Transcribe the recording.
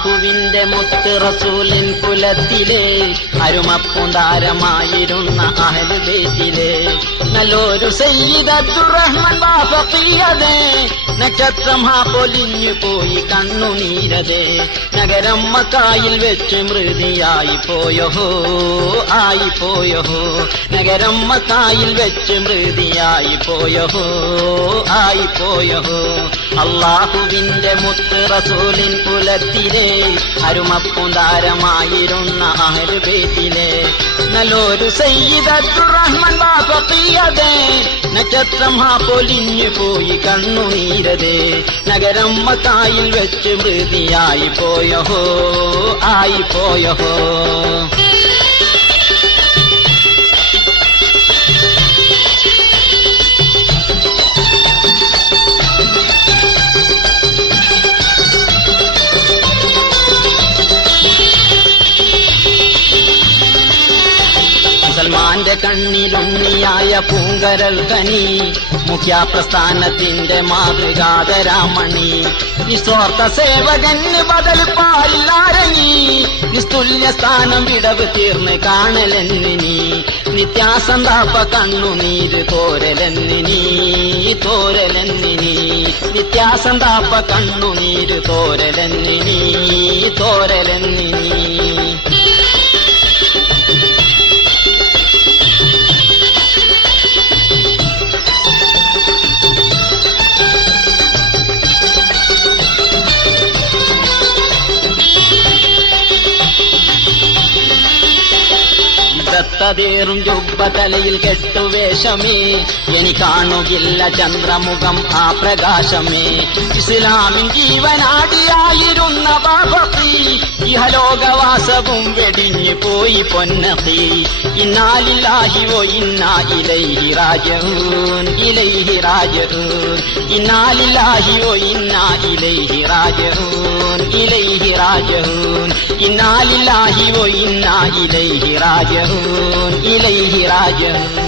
അല്ലാഹുവിന്റെ മുത്ത് റസൂലിൻ കുലത്തിലെ അരുമപ്പുന്താരമായിരുന്ന അഹ്ലു ബൈത്തിലെ നല്ലൊരു സയ്യിദ് അബ്ദുറഹ്മാൻ ബാഫഖിയതേ നക്ഷത്രം പൊലിഞ്ഞു പോയി കണ്ണുനീരതേ നഗരം മക്കായിൽ വെച്ച് മൃതിയായി പോയോ ആയിപ്പോയോ നഗരം മക്കായിൽ വെച്ച് മൃതിയായി പോയോ ആയിപ്പോയോ അല്ലാഹുവിന്റെ മുത്ത് റസൂലിൻ കുലത്തിലെ അരുമപ്പുന്താരമായിരുന്ന അഹ്ലു ബൈത്തിലെ നല്ലൊരു സയ്യിദ് അബ്ദുറഹ്മാൻ ബാഫഖിയതേ നക്ഷത്രം പൊലിഞ്ഞു പോയി കണ്ണുനീരതേ നഗരം മക്കായിൽ വെച്ച് മൃതിയായി പോയോ ആയിപ്പോയോ മുസൽമാന്റെ കണ്ണിലുണ്ണിയായ പൂങ്കരൽ കനി മുഖ്യപ്രസ്ഥാനത്തിന്റെ മാതൃകാതരാമണി നിസ്വാർത്ഥ സേവകന് ബദൽ പാലില്ലാരങ്ങി നിസ്തുല്യ സ്ഥാനം വിടവ് തീർന്ന് കാണലെന്നിനി നിത്യാസന്താപ കണ്ണുനീര് തോരലെന്നിനി തോരലെന്നിനി നിത്യാസന്താപ കണ്ണുനീര് തോരലെന്നിനി തോരലെന്നിനി േറും ജുബ്ബ തലയിൽ കെട്ടുവേഷമേ എനി കാണുകില്ല ചന്ദ്രമുഖം ആ പ്രകാശമേ ഇസ്ലാമിൻ ജീവനാടിയായിരുന്ന ബാഫഖി ഇഹലോകവാസവും വെടിഞ്ഞു പോയി പൊന്നഖി ഇന്നാലില്ലാഹി വ ഇന്നാ ഇലൈഹി റാജിഊൻ ഇലൈഹി റാജിഊൻ ഇന്നാലില്ലാഹി വ ഇന്നാ ഇലൈഹി റാജിഊൻ ഇലൈഹി റാജിഊൻ ഇന്നാലില്ലാഹി വ ഇന്നാ ഇലൈഹി റാജിഊൻ إليه راجعون